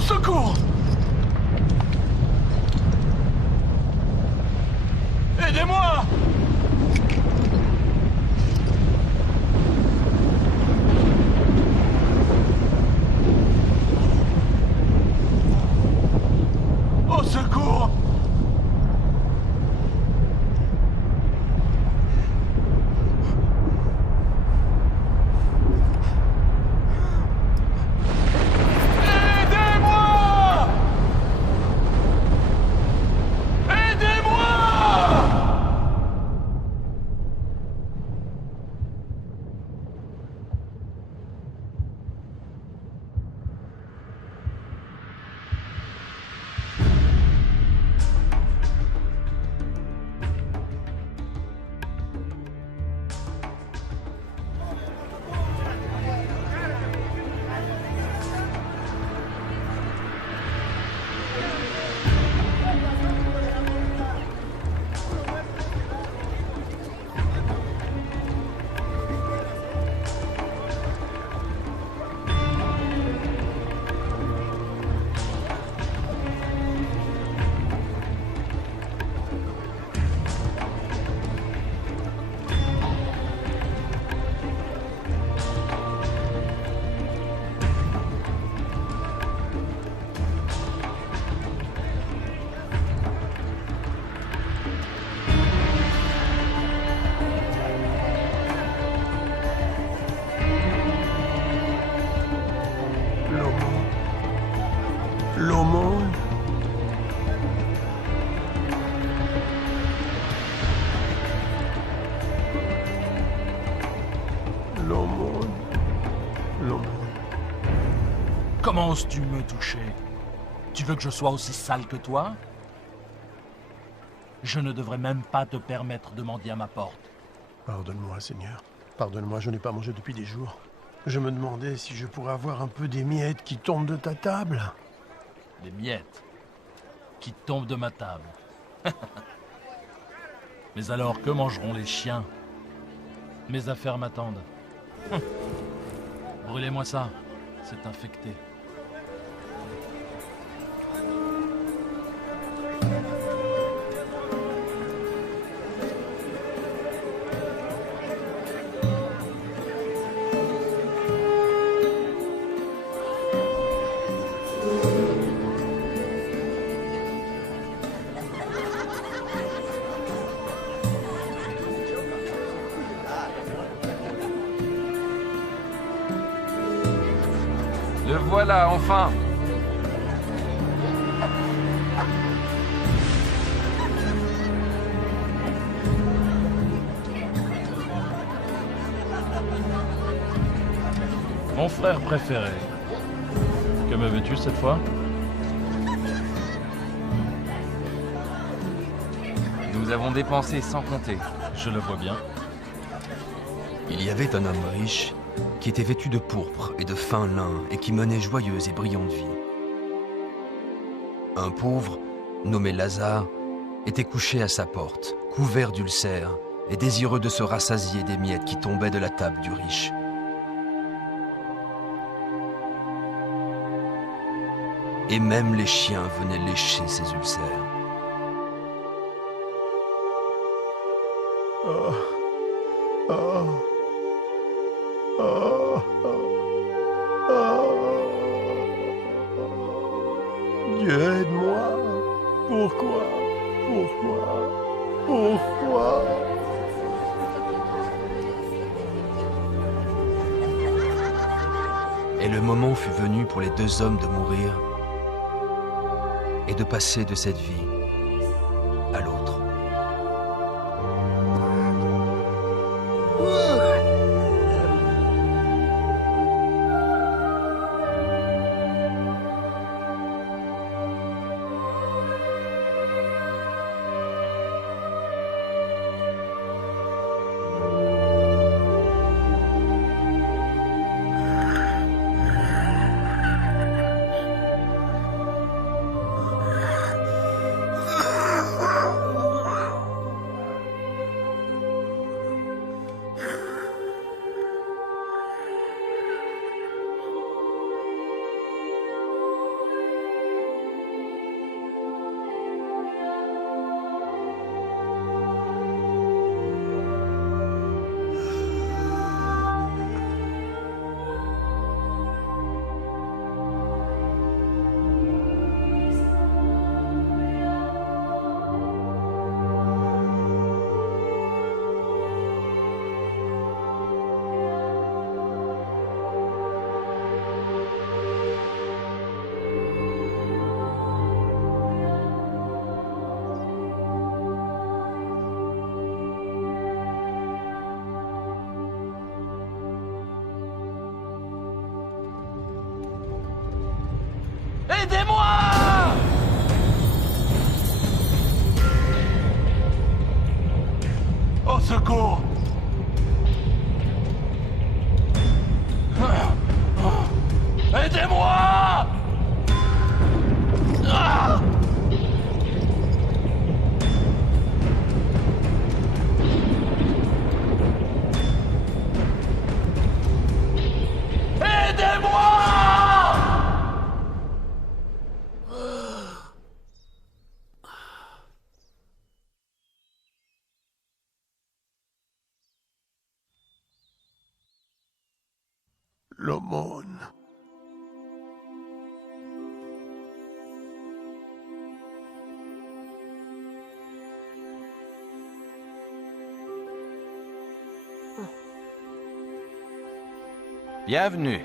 Au secours! Aidez-moi! Au secours! L'aumône. L'aumône. L'aumône. Comment oses-tu me toucher? Tu veux que je sois aussi sale que toi? Je ne devrais même pas te permettre de mendier à ma porte. Pardonne-moi, Seigneur. Pardonne-moi, je n'ai pas mangé depuis des jours. Je me demandais si je pourrais avoir un peu des miettes qui tombent de ta table. Des miettes qui tombent de ma table. Mais alors, que mangeront les chiens? Mes affaires m'attendent. Brûlez-moi ça, c'est infecté. Le voilà, enfin! Mon frère préféré. Que me veux-tu cette fois? Nous avons dépensé sans compter. Je le vois bien. Il y avait un homme riche qui était vêtu de pourpre et de fin lin et qui menait joyeuse et brillante vie. Un pauvre, nommé Lazare, était couché à sa porte, couvert d'ulcères et désireux de se rassasier des miettes qui tombaient de la table du riche. Et même les chiens venaient lécher ses ulcères. Oh. Oh. Oh. Oh. Dieu, aide-moi. Pourquoi? Pourquoi? Pourquoi? Et le moment fut venu pour les deux hommes de mourir et de passer de cette vie à l'autre. Aidez-moi! Au secours! Aidez-moi! Ah! L'aumône. Bienvenue.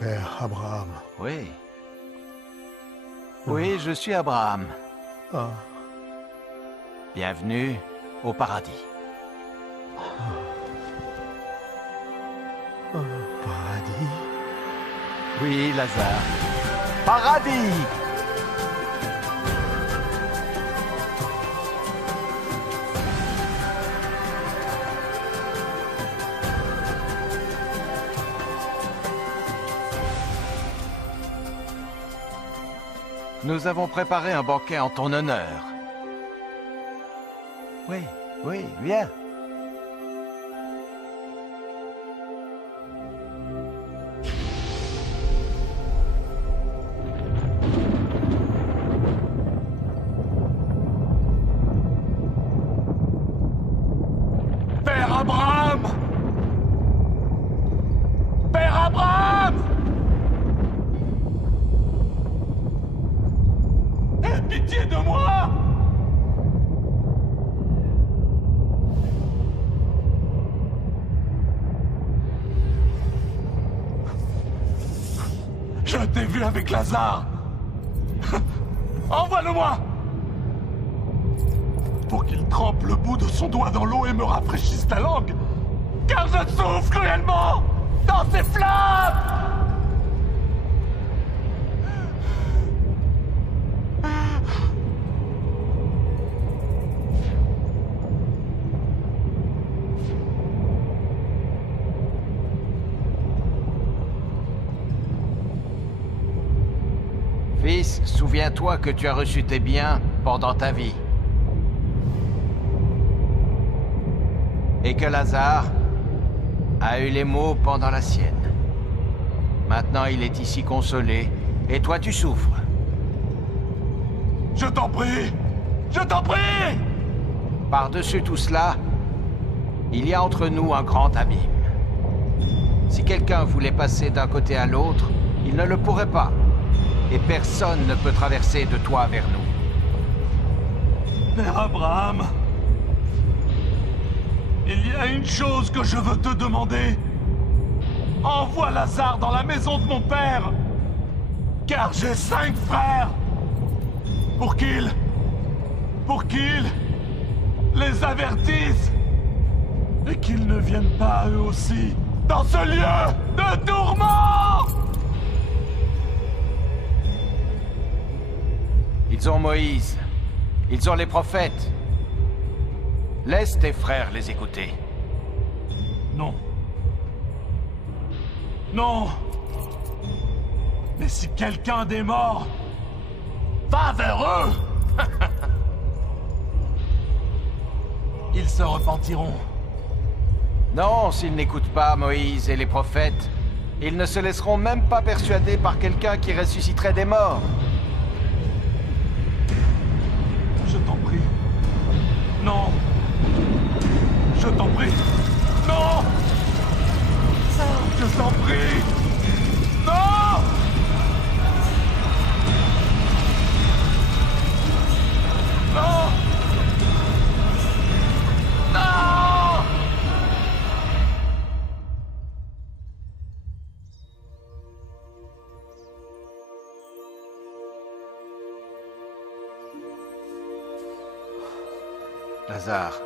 Père Abraham. Oui. Oui, je suis Abraham. Ah, Bienvenue au paradis. paradis. Oui, Lazare. Paradis! Nous avons préparé un banquet en ton honneur. Oui, oui, viens. Père Abraham! Père Abraham! Aie pitié de moi! Je t'ai vu avec Lazare! Envoie-le-moi! Pour qu'il trempe le bout de son doigt dans l'eau et me rafraîchisse la langue! Car je souffre cruellement dans ces flammes! Fils, souviens-toi que tu as reçu tes biens pendant ta vie. Et que Lazare a eu les maux pendant la sienne. Maintenant, il est ici consolé, et toi tu souffres. Je t'en prie! Je t'en prie! Par-dessus tout cela, il y a entre nous un grand abîme. Si quelqu'un voulait passer d'un côté à l'autre, il ne le pourrait pas. Et personne ne peut traverser de toi vers nous. Père Abraham, il y a une chose que je veux te demander. Envoie Lazare dans la maison de mon père, car j'ai 5 frères, pour qu'ils les avertissent et qu'ils ne viennent pas eux aussi dans ce lieu de tourment. Ils ont Moïse. Ils ont les prophètes. Laisse tes frères les écouter. Non. Non. Mais si quelqu'un des morts va vers eux, ils se repentiront. Non, s'ils n'écoutent pas Moïse et les prophètes, ils ne se laisseront même pas persuader par quelqu'un qui ressusciterait des morts. Je t'en prie. Non. Je t'en prie. Non. Je t'en prie. Non. Non. Non. Lazare,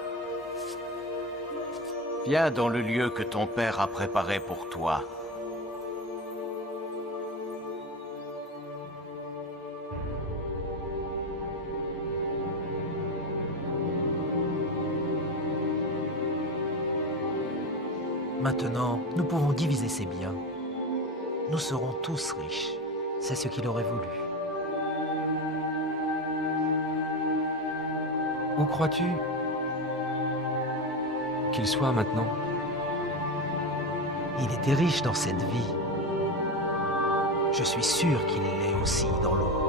viens dans le lieu que ton père a préparé pour toi. Maintenant, nous pouvons diviser ses biens. Nous serons tous riches. C'est ce qu'il aurait voulu. Où crois-tu qu'il soit maintenant? Il était riche dans cette vie. Je suis sûr qu'il l'est aussi dans l'autre.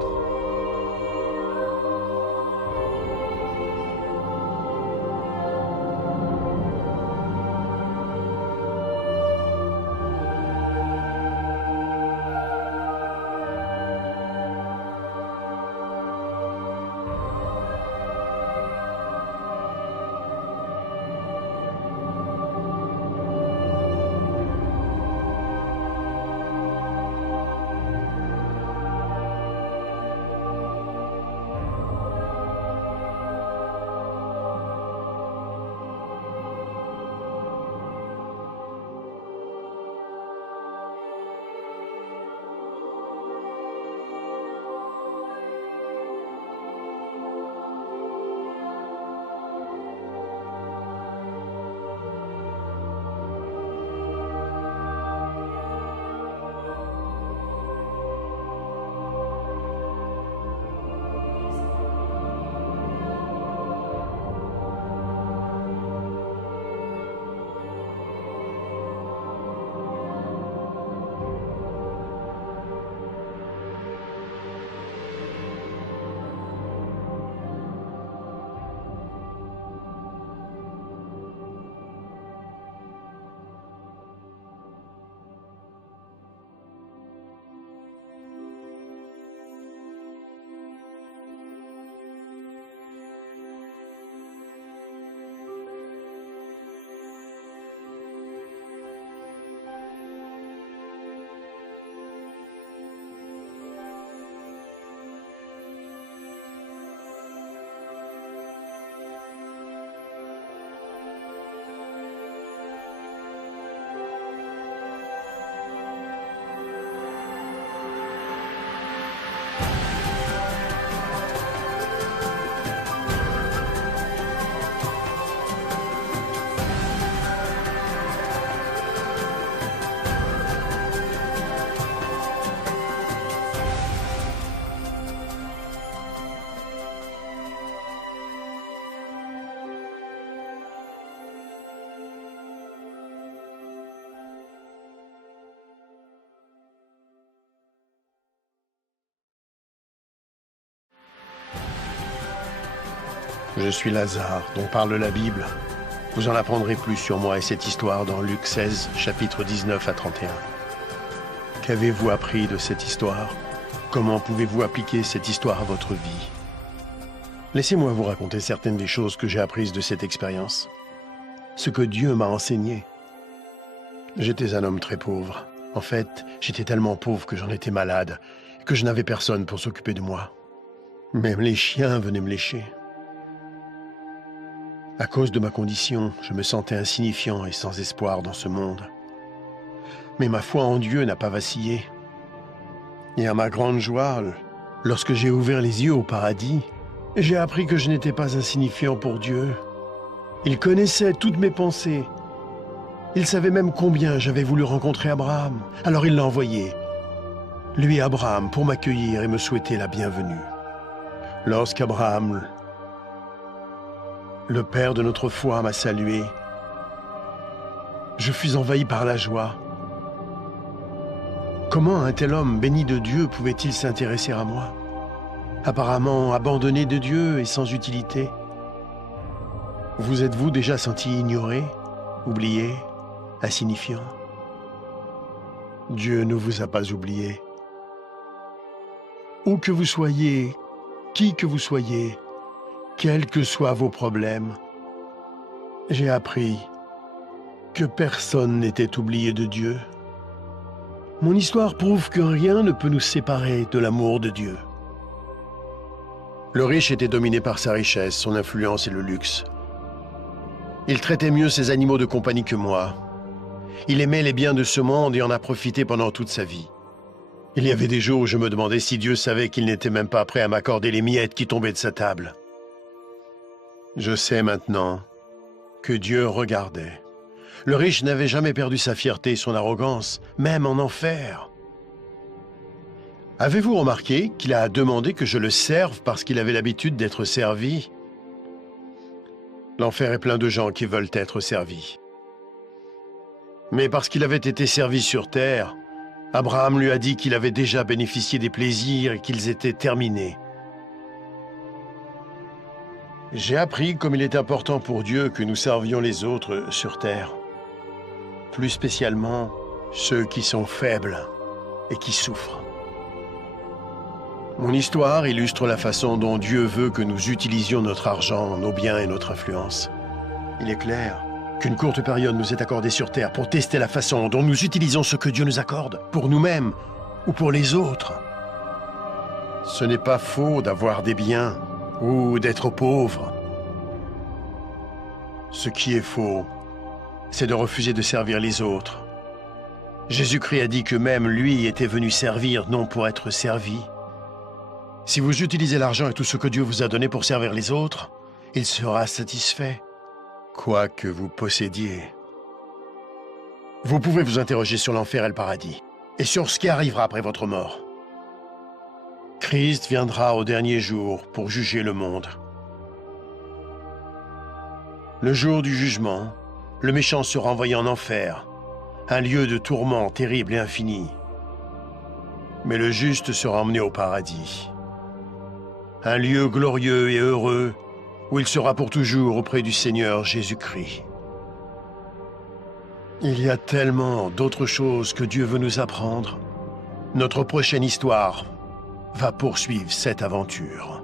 Je suis Lazare, dont parle la Bible. Vous en apprendrez plus sur moi et cette histoire dans Luc 16, chapitres 19 à 31. Qu'avez-vous appris de cette histoire? Comment pouvez-vous appliquer cette histoire à votre vie? Laissez-moi vous raconter certaines des choses que j'ai apprises de cette expérience. Ce que Dieu m'a enseigné. J'étais un homme très pauvre. En fait, j'étais tellement pauvre que j'en étais malade, que je n'avais personne pour s'occuper de moi. Même les chiens venaient me lécher. À cause de ma condition, je me sentais insignifiant et sans espoir dans ce monde. Mais ma foi en Dieu n'a pas vacillé. Et à ma grande joie, lorsque j'ai ouvert les yeux au paradis, j'ai appris que je n'étais pas insignifiant pour Dieu. Il connaissait toutes mes pensées. Il savait même combien j'avais voulu rencontrer Abraham. Alors il l'a envoyé, lui Abraham, pour m'accueillir et me souhaiter la bienvenue. Lorsqu'Abraham, le père de notre foi, m'a salué, je fus envahi par la joie. Comment un tel homme béni de Dieu pouvait-il s'intéresser à moi? Apparemment abandonné de Dieu et sans utilité. Vous êtes-vous déjà senti ignoré, oublié, insignifiant? Dieu ne vous a pas oublié. Où que vous soyez, qui que vous soyez, quels que soient vos problèmes, j'ai appris que personne n'était oublié de Dieu. Mon histoire prouve que rien ne peut nous séparer de l'amour de Dieu. Le riche était dominé par sa richesse, son influence et le luxe. Il traitait mieux ses animaux de compagnie que moi. Il aimait les biens de ce monde et en a profité pendant toute sa vie. Il y avait des jours où je me demandais si Dieu savait qu'il n'était même pas prêt à m'accorder les miettes qui tombaient de sa table. Je sais maintenant que Dieu regardait, Le riche n'avait jamais perdu sa fierté et son arrogance, même en enfer. Avez-vous remarqué qu'il a demandé que je le serve parce qu'il avait l'habitude d'être servi? L'enfer est plein de gens qui veulent être servis. Mais parce qu'il avait été servi sur terre, Abraham lui a dit qu'il avait déjà bénéficié des plaisirs et qu'ils étaient terminés. J'ai appris comme il est important pour Dieu que nous servions les autres sur terre. Plus spécialement, ceux qui sont faibles et qui souffrent. Mon histoire illustre la façon dont Dieu veut que nous utilisions notre argent, nos biens et notre influence. Il est clair qu'une courte période nous est accordée sur terre pour tester la façon dont nous utilisons ce que Dieu nous accorde, pour nous-mêmes ou pour les autres. Ce n'est pas faux d'avoir des biens ou d'être pauvre. Ce qui est faux, c'est de refuser de servir les autres. Jésus-Christ a dit que même lui était venu servir, non pour être servi. Si vous utilisez l'argent et tout ce que Dieu vous a donné pour servir les autres, il sera satisfait, quoi que vous possédiez. Vous pouvez vous interroger sur l'enfer et le paradis, et sur ce qui arrivera après votre mort. Christ viendra au dernier jour pour juger le monde. Le jour du jugement, le méchant sera envoyé en enfer, un lieu de tourment terrible et infini. Mais le juste sera emmené au paradis, un lieu glorieux et heureux où il sera pour toujours auprès du Seigneur Jésus-Christ. Il y a tellement d'autres choses que Dieu veut nous apprendre. Notre prochaine histoire va poursuivre cette aventure.